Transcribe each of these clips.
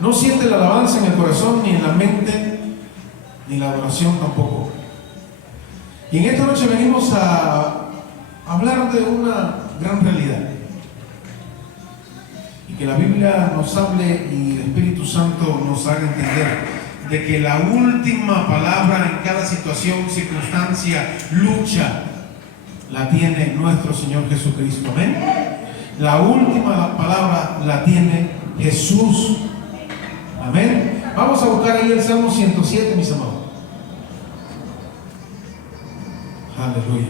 No siente la alabanza en el corazón, ni en la mente, ni la adoración tampoco. Y en esta noche venimos a hablar de una gran realidad. Y que la Biblia nos hable y el Espíritu Santo nos haga entender de que la última palabra en cada situación, circunstancia, lucha, la tiene nuestro Señor Jesucristo. Amén. La última palabra la tiene Jesús. Amén. Vamos a buscar ahí el Salmo 107, mis amados. Aleluya.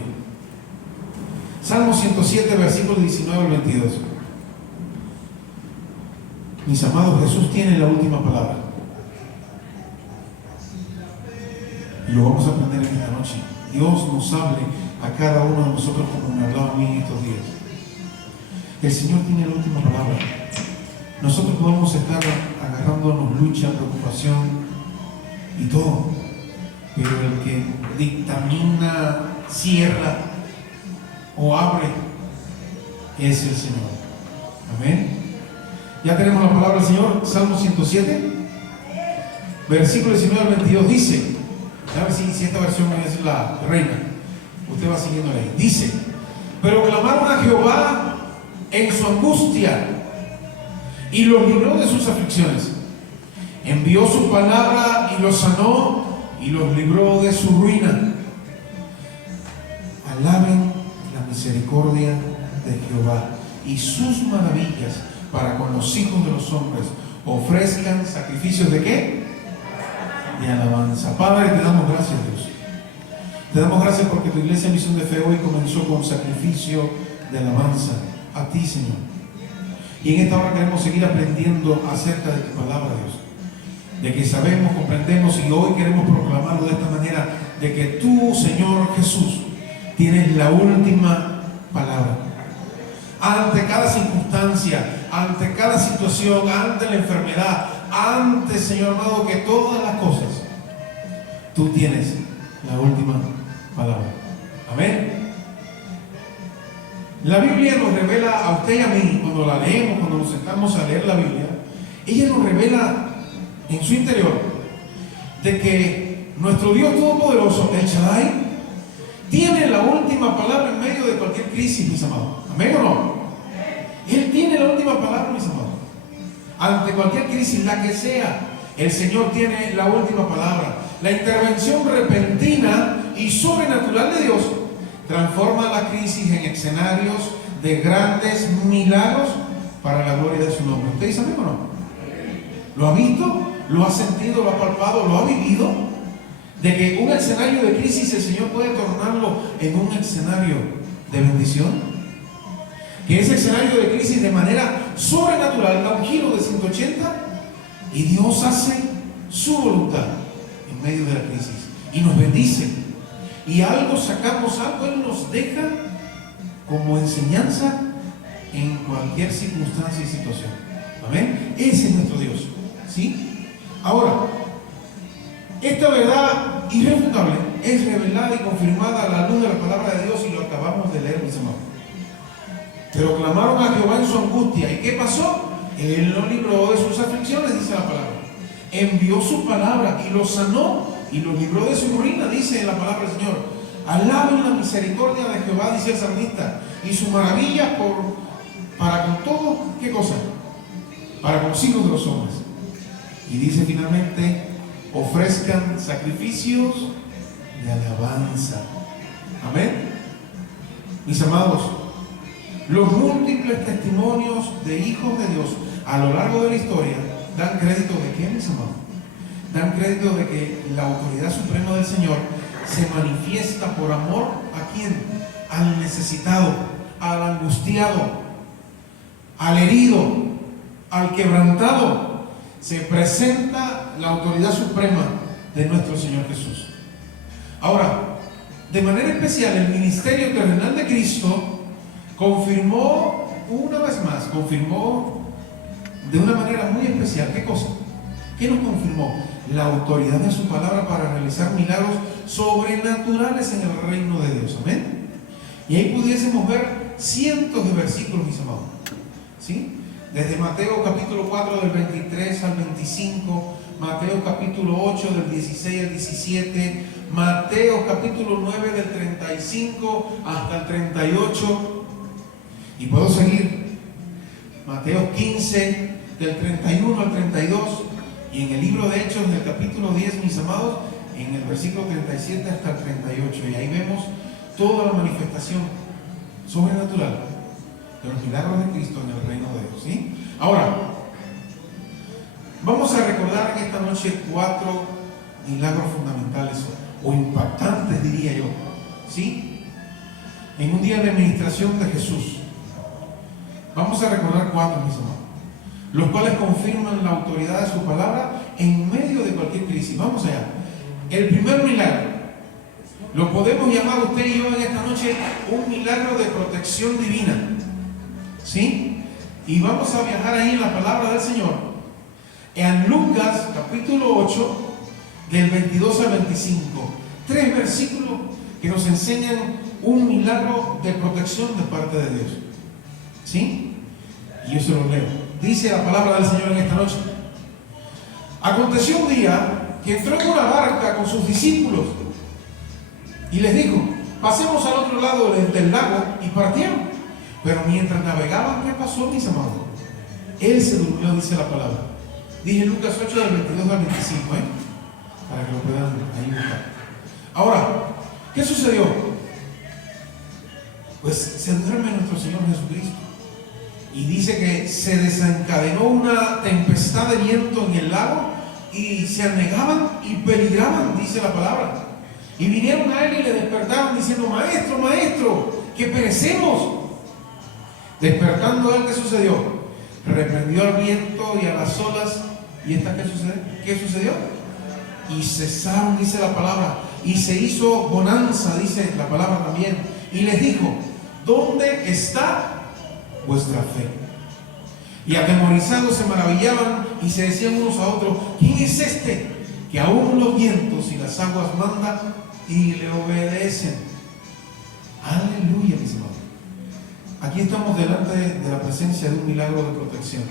Salmo 107, versículos 19 al 22. Mis amados, Jesús tiene la última palabra. Y lo vamos a aprender en esta noche. Dios nos hable a cada uno de nosotros como me hablaba a mí en estos días. El Señor tiene la última palabra. Nosotros podemos estar agarrándonos lucha, preocupación y todo, pero el que dictamina, cierra o abre es el Señor. Amén. Ya tenemos la palabra del Señor. Salmo 107, versículo 19 al 22 dice, a ver si esta versión es la reina, usted va siguiendo ahí. Dice: pero clamaron a Jehová en su angustia y los libró de sus aflicciones. Envió su palabra y los sanó y los libró de su ruina. Alaben la misericordia de Jehová y sus maravillas para con los hijos de los hombres. Ofrezcan sacrificios ¿de qué? De alabanza. Padre, te damos gracias, Dios. Te damos gracias porque tu iglesia Misión de Fe hoy comenzó con sacrificio de alabanza a ti, Señor. Y en esta hora queremos seguir aprendiendo acerca de tu palabra, Dios. De que sabemos, comprendemos y hoy queremos proclamarlo de esta manera, de que tú, Señor Jesús, tienes la última palabra. Ante cada circunstancia, ante cada situación, ante la enfermedad, ante, Señor amado, que todas las cosas, tú tienes la última palabra. Amén. La Biblia nos revela a usted y a mí, cuando la leemos, cuando nos sentamos a leer la Biblia, ella nos revela en su interior de que nuestro Dios Todopoderoso, el Shaddai, tiene la última palabra en medio de cualquier crisis, mis amados. ¿Amén o no? Él tiene la última palabra, mis amados. Ante cualquier crisis, la que sea, el Señor tiene la última palabra. La intervención repentina y sobrenatural de Dios transforma la crisis en escenarios de grandes milagros para la gloria de su nombre. ¿Usted dice amén o no? ¿Lo ha visto? ¿Lo ha sentido? ¿Lo ha palpado? ¿Lo ha vivido? De que un escenario de crisis el Señor puede tornarlo en un escenario de bendición. Que ese escenario de crisis de manera sobrenatural da un giro de 180 y Dios hace su voluntad en medio de la crisis y nos bendice. Y algo sacamos, algo Él nos deja como enseñanza en cualquier circunstancia y situación. Amén. Ese es nuestro Dios. ¿Sí? Ahora, esta verdad irrefutable es revelada y confirmada a la luz de la palabra de Dios y lo acabamos de leer, mis amados. Pero clamaron a Jehová en su angustia. ¿Y qué pasó? Él lo libró de sus aflicciones, dice la palabra. Envió su palabra y los sanó y los libró de su ruina, dice la palabra del Señor. Alaben la misericordia de Jehová, dice el salmista, y su maravilla para con todo, ¿qué cosa? Para con los hijos de los hombres. Y dice finalmente, ofrezcan sacrificios de alabanza. Amén. Mis amados, los múltiples testimonios de hijos de Dios a lo largo de la historia dan crédito de qué, mis amados. Dan crédito de que la autoridad suprema del Señor se manifiesta por amor ¿a quién? Al necesitado, al angustiado, al herido, al quebrantado. Se presenta la autoridad suprema de nuestro Señor Jesús. Ahora, de manera especial, el ministerio terrenal de Cristo confirmó, una vez más, confirmó de una manera muy especial. ¿Qué cosa? ¿Qué nos confirmó? La autoridad de su palabra para realizar milagros sobrenaturales en el reino de Dios. Amén. Y ahí pudiésemos ver cientos de versículos, mis amados, ¿sí? desde Mateo capítulo 4 del 23 al 25, Mateo capítulo 8 del 16 al 17, Mateo capítulo 9 del 35 hasta el 38, y puedo seguir, Mateo 15 del 31 al 32, y en el libro de Hechos del capítulo 10, mis amados, en el versículo 37 hasta el 38, y ahí vemos toda la manifestación sobrenatural de los milagros de Cristo en el reino de Dios, ¿sí? Ahora, vamos a recordar en esta noche 4 milagros fundamentales o impactantes, diría yo, ¿sí? En un día de administración de Jesús. Vamos a recordar 4, mis amados, los cuales confirman la autoridad de su palabra en medio de cualquier crisis. Vamos allá. El primer milagro lo podemos llamar usted y yo en esta noche un milagro de protección divina, ¿sí? Y vamos a viajar ahí en la palabra del Señor, en Lucas capítulo 8 del 22 al 25, 3 versículos que nos enseñan un milagro de protección de parte de Dios, ¿sí? Y yo se los leo. Dice la palabra del Señor en esta noche: aconteció un día que entró en una barca con sus discípulos y les dijo: pasemos al otro lado del lago, y partieron. Pero mientras navegaban, ¿qué pasó, mis amados? Él se durmió, dice la palabra. Dice Lucas 8 del 22 al 25, para que lo puedan ahí buscar. Ahora, ¿qué sucedió? Pues se duerme nuestro Señor Jesucristo, y dice que se desencadenó una tempestad de viento en el lago, y se anegaban y peligraban, dice la palabra. Y vinieron a él y le despertaron diciendo: maestro, maestro, que perecemos. Despertando él, ¿qué sucedió? Reprendió al viento y a las olas. ¿Y esta qué sucedió? ¿Qué sucedió? Y cesaron, dice la palabra, y se hizo bonanza, dice la palabra también. Y les dijo: ¿dónde está vuestra fe? Y atemorizados se maravillaban y se decían unos a otros: ¿quién es este que aún los vientos y las aguas manda y le obedecen? Aleluya, mis hermanos. Aquí estamos delante de la presencia de un milagro de protección.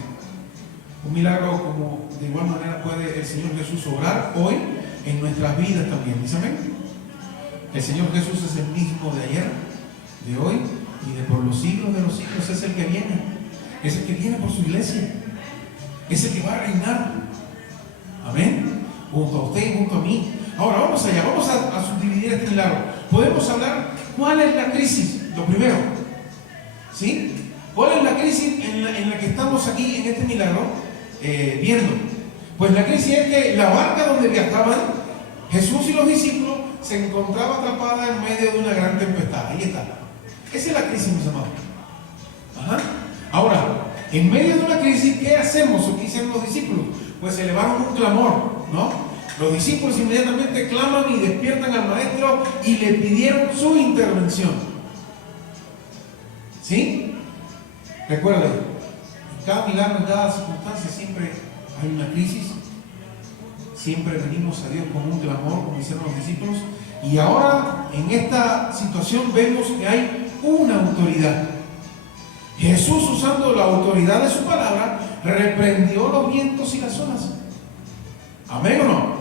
Un milagro como de igual manera puede el Señor Jesús obrar hoy en nuestras vidas también. ¿Dice amén? El Señor Jesús es el mismo de ayer, de hoy y de por los siglos de los siglos. Es el que viene. Es el que viene por su iglesia. Es el que va a reinar. Amén. Junto a usted y junto a mí. Ahora vamos allá. Vamos a subdividir este milagro. Podemos hablar cuál es la crisis. Lo primero, ¿sí? ¿Cuál es la crisis en la que estamos aquí en este milagro viendo? Pues la crisis es que la barca donde viajaban Jesús y los discípulos se encontraba atrapada en medio de una gran tempestad. Ahí está. Esa es la crisis, mis amados. Ajá. Ahora, en medio de una crisis, ¿qué hacemos o qué hicieron los discípulos? Pues elevaron un clamor, ¿no? Los discípulos inmediatamente claman y despiertan al maestro y le pidieron su intervención. ¿Sí? Recuerden, en cada milagro, en cada circunstancia siempre hay una crisis. Siempre venimos a Dios con un clamor, como hicieron los discípulos. Y ahora, en esta situación, vemos que hay una autoridad. Jesús, usando la autoridad de su palabra, reprendió los vientos y las olas. ¿Amén o no?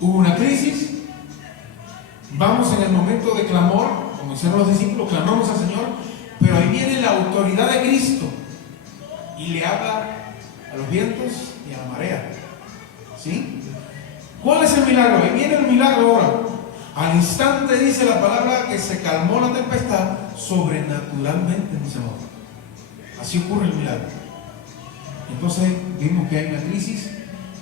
Hubo una crisis. Vamos en el momento de clamor, como hicieron los discípulos, clamamos al Señor, pero ahí viene la autoridad de Cristo y le habla a los vientos y a la marea. ¿Sí? ¿Cuál es el milagro? Ahí viene el milagro ahora. Al instante dice la palabra que se calmó la tempestad sobrenaturalmente, mis amados. Así ocurre el milagro. Entonces vimos que hay una crisis,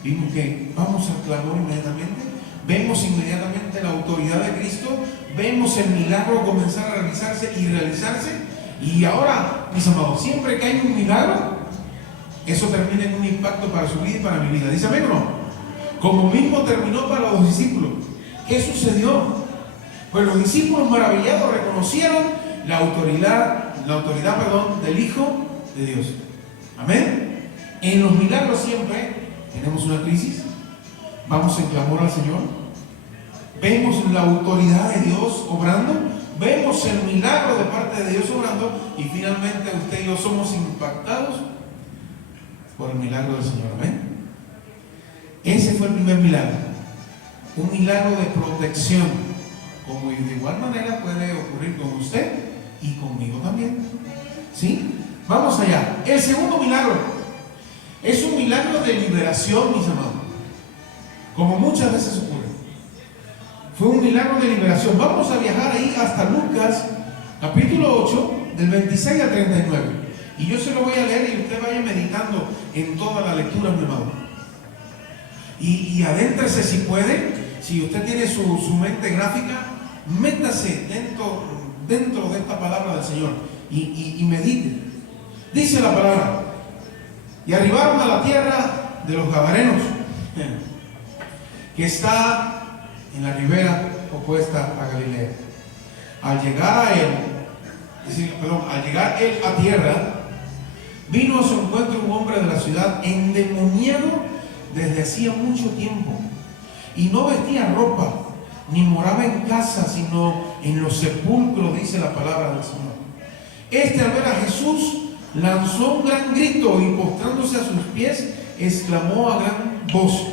vimos que vamos al clamor inmediatamente, vemos inmediatamente la autoridad de Cristo, vemos el milagro comenzar a realizarse y realizarse. Y ahora, mis amados, siempre que hay un milagro, eso termina en un impacto para su vida y para mi vida. ¿Dice amén o no? Como mismo terminó para los discípulos. ¿Qué sucedió? Pues los discípulos maravillados reconocieron la autoridad del Hijo de Dios. Amén. En los milagros siempre tenemos una crisis, vamos en clamor al Señor, vemos la autoridad de Dios obrando, vemos el milagro de parte de Dios obrando, y finalmente usted y yo somos impactados por el milagro del Señor. Amén. Ese fue el primer milagro. Un milagro de protección, como de igual manera puede ocurrir con usted y conmigo también. ¿Sí? Vamos allá. El segundo milagro es un milagro de liberación, mis amados, como muchas veces ocurre. Fue un milagro de liberación. Vamos a viajar ahí hasta Lucas, capítulo 8, del 26 al 39. Y yo se lo voy a leer y usted vaya meditando en toda la lectura, mi amado. Y adéntrese si puede. Si usted tiene su mente gráfica, métase dentro de esta palabra del Señor y medite. Dice la palabra: y arribaron a la tierra de los Gadarenos, que está en la ribera opuesta a Galilea. Al llegar él a tierra, vino a su encuentro un hombre de la ciudad endemoniado desde hacía mucho tiempo, y no vestía ropa, ni moraba en casa, sino en los sepulcros, dice la palabra del Señor. Este, al ver a Jesús, lanzó un gran grito y, postrándose a sus pies, exclamó a gran voz: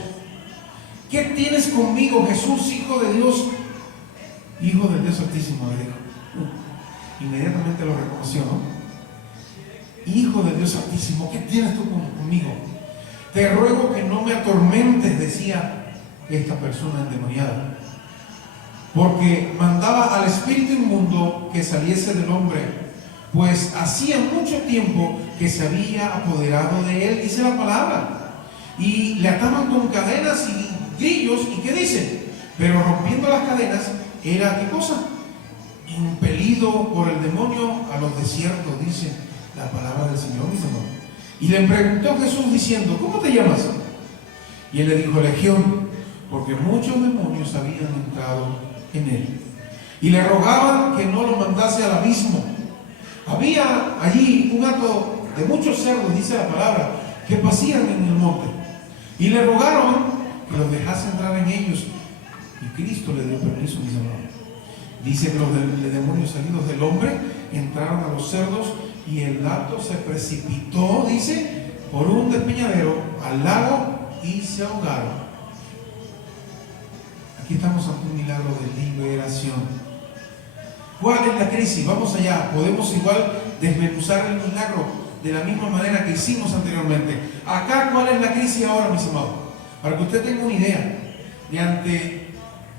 ¿qué tienes conmigo, Jesús, Hijo de Dios? Hijo del Dios Altísimo, le dijo. Inmediatamente lo reconoció, ¿no? Hijo del Dios Altísimo, ¿qué tienes tú conmigo? Te ruego que no me atormentes, decía esta persona endemoniada, porque mandaba al espíritu inmundo que saliese del hombre, pues hacía mucho tiempo que se había apoderado de él, dice la palabra, y le ataban con cadenas y grillos. ¿Y qué dice? Pero rompiendo las cadenas era, ¿qué cosa? Impelido por el demonio a los desiertos, dice la palabra del Señor, mis hermanos. Y le preguntó Jesús diciendo: ¿cómo te llamas? Y él le dijo: Legión, porque muchos demonios habían entrado en él, y le rogaban que no lo mandase al abismo. Había allí un hato de muchos cerdos, dice la palabra, que pasían en el monte, y le rogaron que los dejase entrar en ellos. Y Cristo le dio permiso, mis hermanos. Dice que los demonios salidos del hombre entraron a los cerdos, y el hato se precipitó, dice, por un despeñadero al lago, y se ahogaron. Aquí estamos ante un milagro de liberación. ¿Cuál es la crisis? Vamos allá. Podemos igual desmenuzar el milagro de la misma manera que hicimos anteriormente. Acá, ¿cuál es la crisis ahora, mis amados? Para que usted tenga una idea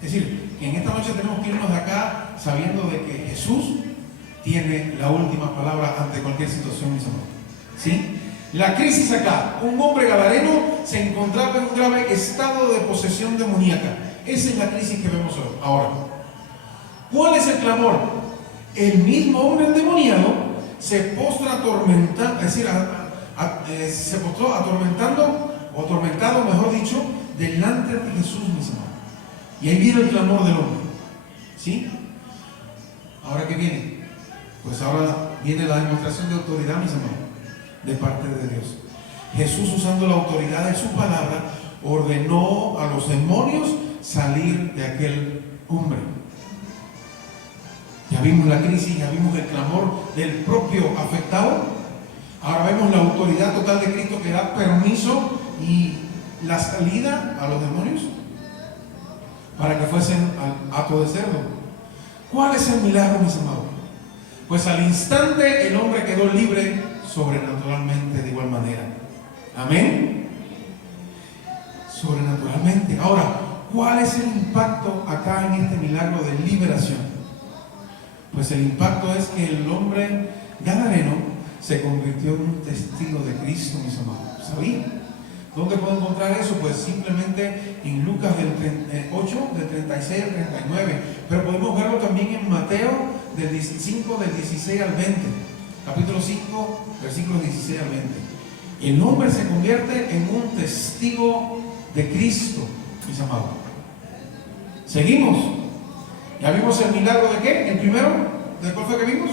es decir, que en esta noche tenemos que irnos de acá sabiendo de que Jesús tiene la última palabra ante cualquier situación, mis amados. ¿Sí? La crisis acá: un hombre gadareno se encontraba en un grave estado de posesión demoníaca. Esa es la crisis que vemos ahora. ¿Cuál es el clamor? El mismo hombre endemoniado se postra atormentado, es decir, se postró atormentado, mejor dicho, delante de Jesús, mis hermanos. Y ahí viene el clamor del hombre. ¿Sí? ¿Ahora qué viene? Pues ahora viene la demostración de autoridad, mis hermanos, de parte de Dios. Jesús, usando la autoridad de su palabra, ordenó a los demonios salir de aquel hombre. Ya vimos la crisis, ya vimos el clamor del propio afectado. Ahora vemos la autoridad total de Cristo, que da permiso y la salida a los demonios para que fuesen al hato de cerdo. ¿Cuál es el milagro, mis amados? Pues al instante el hombre quedó libre sobrenaturalmente de igual manera. Amén. Sobrenaturalmente. Ahora, ¿cuál es el impacto acá en este milagro de liberación? Pues el impacto es que el hombre gadareno se convirtió en un testigo de Cristo, mis amados. ¿Sabían? ¿Dónde puedo encontrar eso? Pues simplemente en Lucas 8, del 36 al 39. Pero podemos verlo también en Mateo del 5, del 16 al 20. Capítulo 5, versículos 16 al 20. El hombre se convierte en un testigo de Cristo, mis amados. Seguimos. ¿Ya vimos el milagro de qué? ¿El primero? ¿De cuál fue que vimos?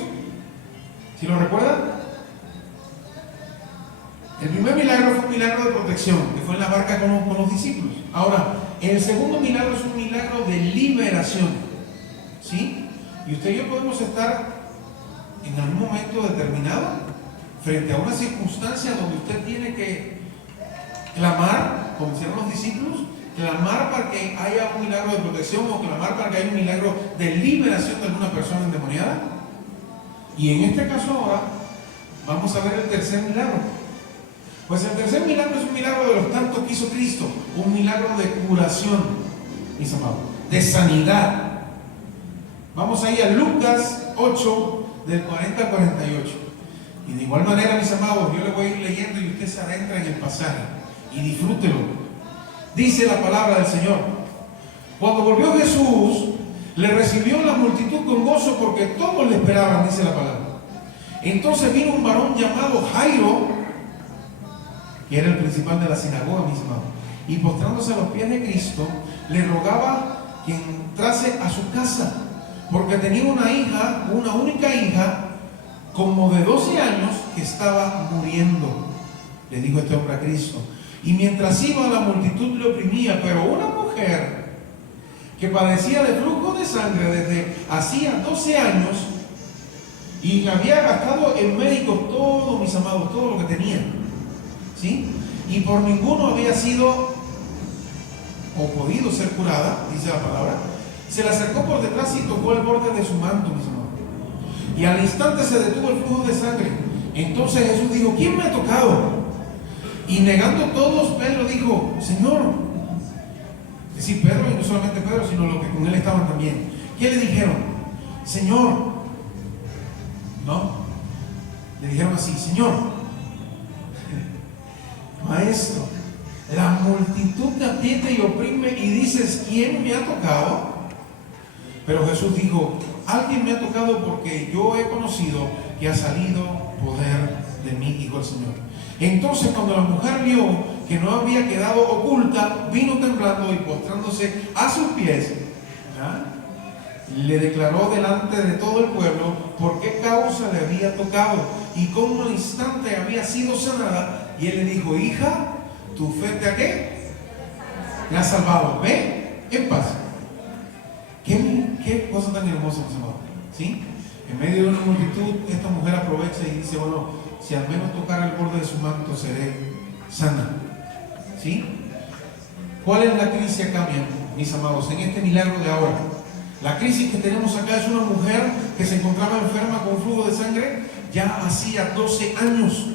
¿Si lo recuerdan? El primer milagro fue un milagro de protección, que fue en la barca con los discípulos. Ahora, el segundo milagro es un milagro de liberación. ¿Sí? Y usted y yo podemos estar en algún momento determinado frente a una circunstancia donde usted tiene que clamar, como hicieron los discípulos, clamar para que haya un milagro de protección o clamar para que haya un milagro de liberación de alguna persona endemoniada. Y en este caso ahora vamos a ver el tercer milagro. Pues el tercer milagro es un milagro de los tantos que hizo Cristo, un milagro de curación, mis amados, de sanidad. Vamos ahí a Lucas 8, del 40 al 48. Y de igual manera, mis amados, yo le voy a ir leyendo y usted se adentra en el pasaje y disfrútelo. Dice la palabra del Señor: cuando volvió Jesús, le recibió la multitud con gozo porque todos le esperaban, dice la palabra. Entonces vino un varón llamado Jairo, que era el principal de la sinagoga, mis amados, y postrándose a los pies de Cristo, le rogaba que entrase a su casa, porque tenía una hija, una única hija, como de 12 años, que estaba muriendo. Le dijo este hombre a Cristo. Y mientras iba, la multitud le oprimía, pero una mujer que padecía de flujo de sangre desde hacía 12 años y había gastado en médicos todo, mis amados, todo lo que tenía, ¿sí? Y por ninguno había sido o podido ser curada, dice la palabra, se le acercó por detrás y tocó el borde de su manto, mis amados. Y al instante se detuvo el flujo de sangre. Entonces Jesús dijo: ¿quién me ha tocado? Y negando todos, Pedro dijo: Señor. Es decir, Pedro, y no solamente Pedro, sino los que con él estaban también. ¿Qué le dijeron? Señor. No. Le dijeron así: Señor, Maestro, la multitud te aprieta y oprime y dices: ¿quién me ha tocado? Pero Jesús dijo: alguien me ha tocado porque yo he conocido que ha salido poder de mí, dijo el Señor. Entonces, cuando la mujer vio que no había quedado oculta, vino temblando y postrándose a sus pies, le declaró delante de todo el pueblo por qué causa le había tocado y cómo al instante había sido sanada. Y él le dijo: hija, tu fe te ha ¿qué? Te ha salvado. Ve en paz. ¿Qué cosa tan hermosa, mis amados? ¿Sí? En medio de una multitud, esta mujer aprovecha y dice: bueno, si al menos tocara el borde de su manto, seré sana. ¿Sí? ¿Cuál es la crisis acá, mis amados, en este milagro de ahora? La crisis que tenemos acá es una mujer que se encontraba enferma con flujo de sangre ya hacía 12 años.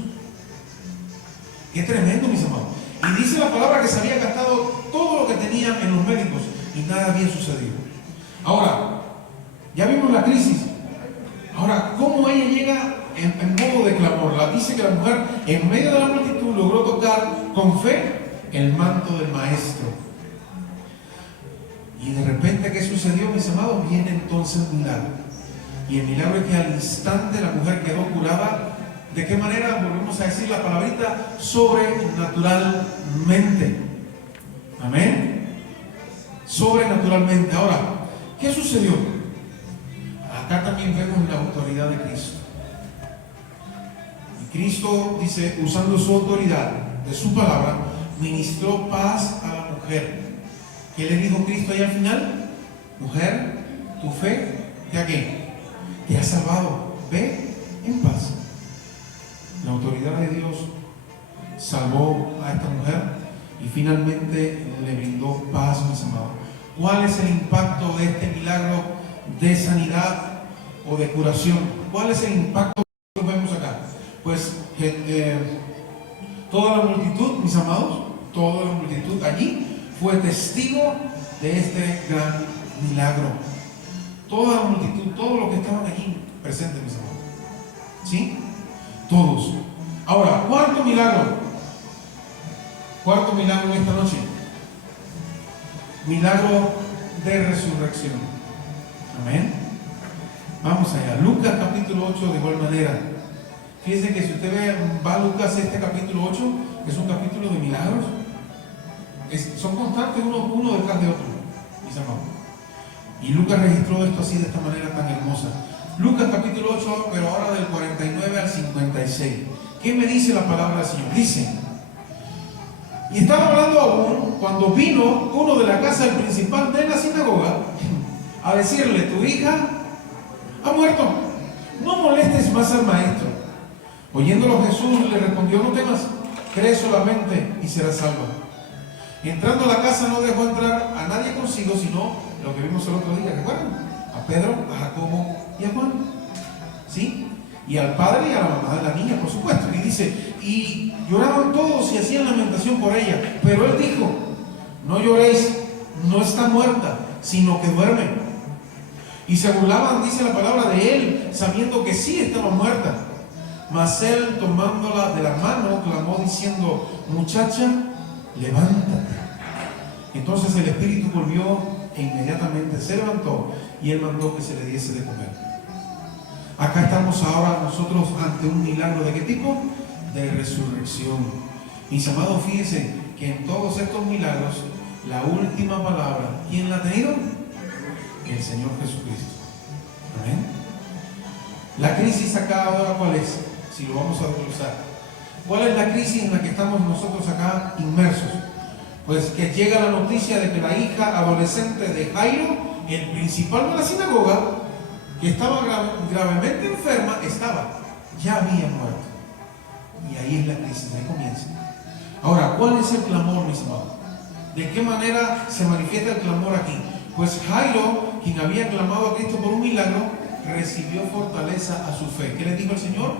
Qué tremendo, mis amados. Y dice la palabra que se había gastado todo lo que tenía en los médicos y nada había sucedido. Ahora, ya vimos la crisis. Ahora, ¿cómo ella llega en modo de clamor? La dice que la mujer, en medio de la multitud, logró tocar con fe el manto del Maestro. Y de repente, ¿qué sucedió, mis amados? Viene entonces el milagro. Y el milagro es que al instante la mujer quedó curada. ¿De qué manera? Volvemos a decir la palabrita: sobrenaturalmente. Amén. Sobrenaturalmente. Ahora, ¿qué sucedió? Acá también vemos la autoridad de Cristo. Y Cristo dice, usando su autoridad de su palabra, ministró paz a la mujer. ¿Qué le dijo Cristo ahí al final? Mujer, tu fe te ha ¿qué? Te ha salvado. Ve en paz. La autoridad de Dios salvó a esta mujer y finalmente le brindó paz, mis amados. ¿Cuál es el impacto de este milagro de sanidad o de curación? ¿Cuál es el impacto que vemos acá? Pues toda la multitud, mis amados, toda la multitud allí fue testigo de este gran milagro. Toda la multitud, todos los que estaban allí presentes, mis amados. ¿Sí? Todos. Ahora, cuarto milagro. Cuarto milagro en esta noche. Milagro de resurrección. Amén. Vamos allá. Lucas capítulo 8 de igual manera. Fíjense que si usted va a Lucas, este capítulo 8 es un capítulo de milagros. Son constantes uno detrás de otro, mis amados. Y Lucas registró esto así, de esta manera tan hermosa. Lucas capítulo 8, pero ahora del 49 al 56. ¿Qué me dice la palabra del Señor? Dice: y estaba hablando aún cuando vino uno de la casa del principal de la sinagoga a decirle: tu hija ha muerto, no molestes más al maestro. Oyéndolo Jesús le respondió: no temas, cree solamente y serás salva. Entrando a la casa no dejó entrar a nadie consigo, sino lo que vimos el otro día, ¿recuerdan? A Pedro, a Jacobo y a Juan. ¿Sí? Y al padre y a la mamá de la niña, por supuesto. Y dice, y lloraban todos y hacían lamentación por ella. Pero él dijo, no lloréis, no está muerta, sino que duerme. Y se burlaban, dice la palabra, de él, sabiendo que sí estaba muerta. Mas él, tomándola de la mano, clamó diciendo, muchacha, levántate. Entonces el espíritu volvió e inmediatamente se levantó y él mandó que se le diese de comer. Acá estamos ahora nosotros ante un milagro ¿de qué tipo? De resurrección. Mis amados, fíjense que en todos estos milagros la última palabra, ¿quién la ha tenido? El Señor Jesucristo. Amén. La crisis acá ahora, ¿cuál es? Si lo vamos a desglosar, ¿cuál es la crisis en la que estamos nosotros acá inmersos? Pues que llega la noticia de que la hija adolescente de Jairo, el principal de la sinagoga, que estaba gravemente enferma, ya había muerto. Y ahí es la crisis, ahí comienza. Ahora, ¿cuál es el clamor, mis amados? ¿De qué manera se manifiesta el clamor aquí? Pues Jairo, quien había clamado a Cristo por un milagro, recibió fortaleza a su fe. ¿Qué le dijo el Señor?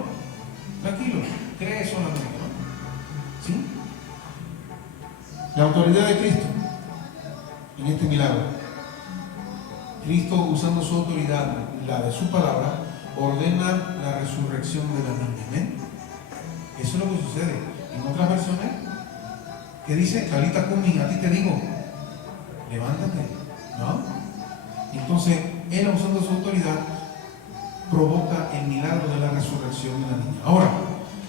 Tranquilo, cree solamente, ¿no? ¿Sí? La autoridad de Cristo en este milagro. Cristo, usando su autoridad, la de su palabra, ordena la resurrección de la niña. ¿Amén? Eso es lo que sucede. En otras versiones, que dice, Talita Kumi, a ti te digo, levántate, ¿no? Entonces, él, usando su autoridad, provoca el milagro de la resurrección de la niña. Ahora,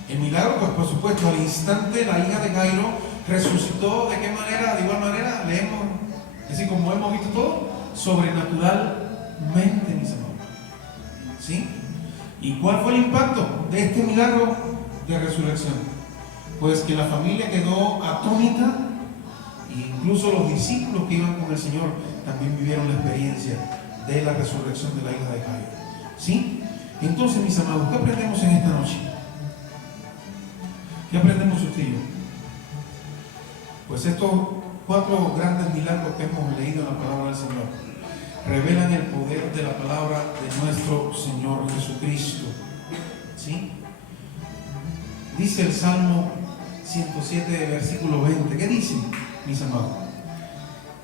el milagro, pues por supuesto, al instante la hija de Jairo resucitó. ¿De qué manera? De igual manera, leemos, así como hemos visto todo, sobrenaturalmente, mis amados. ¿Sí? ¿Y cuál fue el impacto de este milagro de resurrección? Pues que la familia quedó atónita, e incluso los discípulos que iban con el Señor también vivieron la experiencia de la resurrección de la hija de Jairo. ¿Sí? Entonces, mis amados, ¿qué aprendemos en esta noche? ¿Qué aprendemos usted y yo? Pues estos 4 grandes milagros que hemos leído en la palabra del Señor revelan el poder de la palabra de nuestro Señor Jesucristo. ¿Sí? Dice el Salmo 107, versículo 20. ¿Qué dice, mis amados?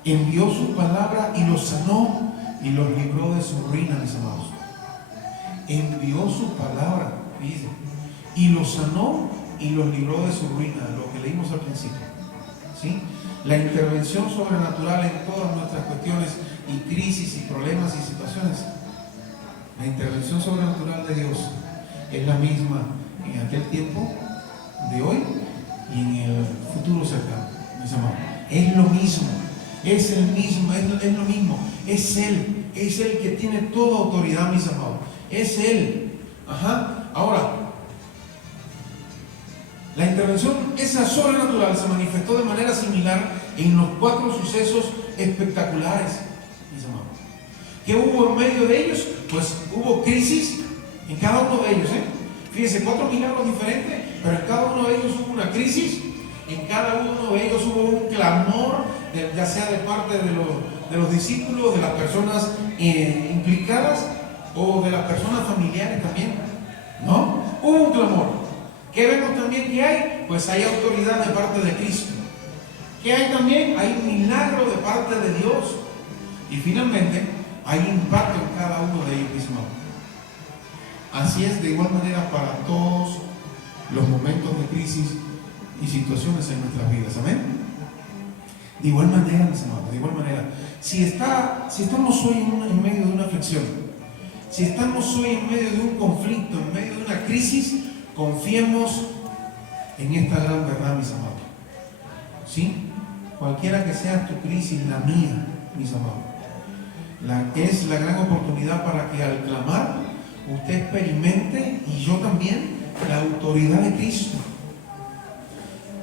Envió su palabra y los sanó y los libró de su ruina, mis amados. Envió su palabra, dice, y los sanó y los libró de su ruina, lo que leímos al principio. ¿Sí? La intervención sobrenatural en todas nuestras cuestiones y crisis y problemas y situaciones. La intervención sobrenatural de Dios es la misma en aquel tiempo de hoy y en el futuro cercano, mis amados. Es lo mismo, es el mismo, es lo mismo. Es Él que tiene toda autoridad, mis amados. Es Él. Ajá. Ahora, la intervención esa sobrenatural se manifestó de manera similar en los 4 sucesos espectaculares, mis amados. ¿Qué hubo en medio de ellos? Pues hubo crisis en cada uno de ellos. Fíjense, 4 milagros diferentes, pero en cada uno de ellos hubo una crisis. En cada uno de ellos hubo un clamor, ya sea de parte de los discípulos, de las personas implicadas o de las personas familiares también, ¿no? Hubo un clamor. ¿Qué vemos también que hay? Pues hay autoridad de parte de Cristo. ¿Qué hay también? Hay un milagro de parte de Dios. Y finalmente, hay impacto en cada uno de ellos mismos. Así es de igual manera para todos los momentos de crisis y situaciones en nuestras vidas. Amén. De igual manera, mis amados, de igual manera, si estamos hoy en medio de una aflicción, si estamos hoy en medio de un conflicto, en medio de una crisis, confiemos en esta gran verdad, mis amados. ¿Sí? Cualquiera que sea tu crisis, la mía, mis amados, es la gran oportunidad para que al clamar usted experimente, y yo también, la autoridad de Cristo.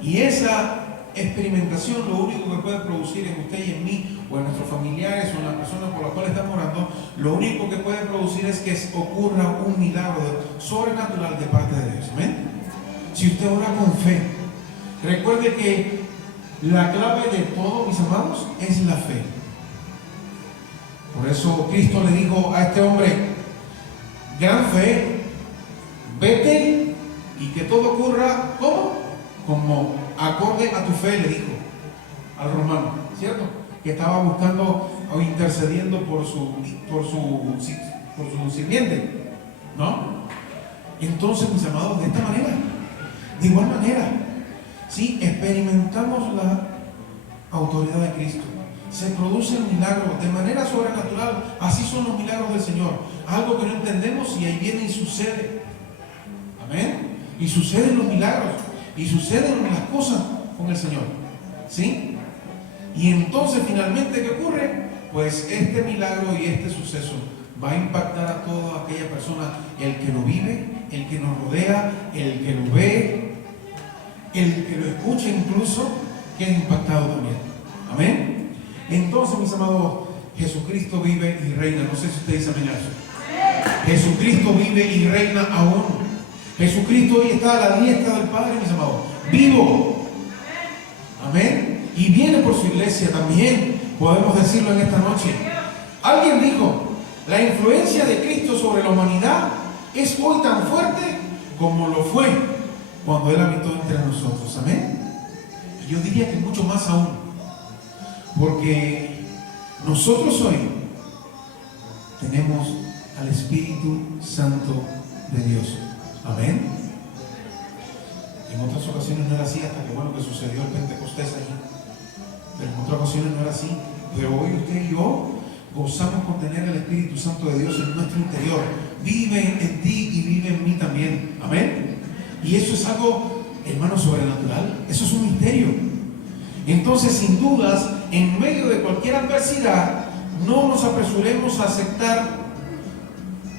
Y esa experimentación lo único que puede producir en usted y en mí, o en nuestros familiares, o en las personas por las cuales estamos orando, lo único que puede producir es que ocurra un milagro sobrenatural de parte de Dios. ¿Amén? Si usted ora con fe, Recuerde que la clave de todo, mis amados, es la fe. Por eso Cristo le dijo a este hombre: gran fe, vete y que todo ocurra, ¿cómo? Como acorde a tu fe, le dijo al romano, ¿cierto? Que estaba buscando o intercediendo por su sirviente, ¿no? Entonces, mis amados, de esta manera, de igual manera, si experimentamos la autoridad de Cristo, se producen milagros de manera sobrenatural. Así son los milagros del Señor, algo que no entendemos, y ahí viene y sucede. Amén. Y suceden los milagros, y suceden las cosas con el Señor, ¿sí? Y entonces finalmente, ¿qué ocurre? Pues este milagro y este suceso va a impactar a toda aquella persona, el que lo vive, el que nos rodea, el que lo ve, el que lo escucha incluso, que es impactado también. Amén. Entonces, mis amados, Jesucristo vive y reina. No sé si usted dice amén a eso. Jesucristo vive y reina aún. Jesucristo hoy está a la diestra del Padre, mis amados, vivo. Amén. Y viene por su iglesia también, podemos decirlo en esta noche. Alguien dijo: la influencia de Cristo sobre la humanidad es hoy tan fuerte como lo fue cuando Él habitó entre nosotros. Amén. Y yo diría que mucho más aún, porque nosotros hoy tenemos al Espíritu Santo de Dios. Amén. En otras ocasiones no era así, hasta que que sucedió el Pentecostés allí. Pero en otras ocasiones no era así. Pero hoy usted y yo gozamos con tener el Espíritu Santo de Dios en nuestro interior. Vive en ti y vive en mí también. Amén. Y eso es algo, hermano, sobrenatural. Eso es un misterio. Entonces, sin dudas, en medio de cualquier adversidad, no nos apresuremos a aceptar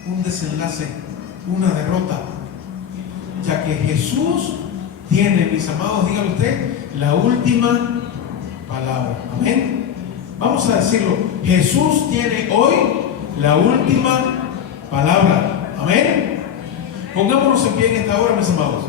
un desenlace, una derrota, ya que Jesús tiene, mis amados, dígalo usted, la última palabra. Amén. Vamos a decirlo: Jesús tiene hoy la última palabra. Amén. Pongámonos en pie en esta hora, mis amados.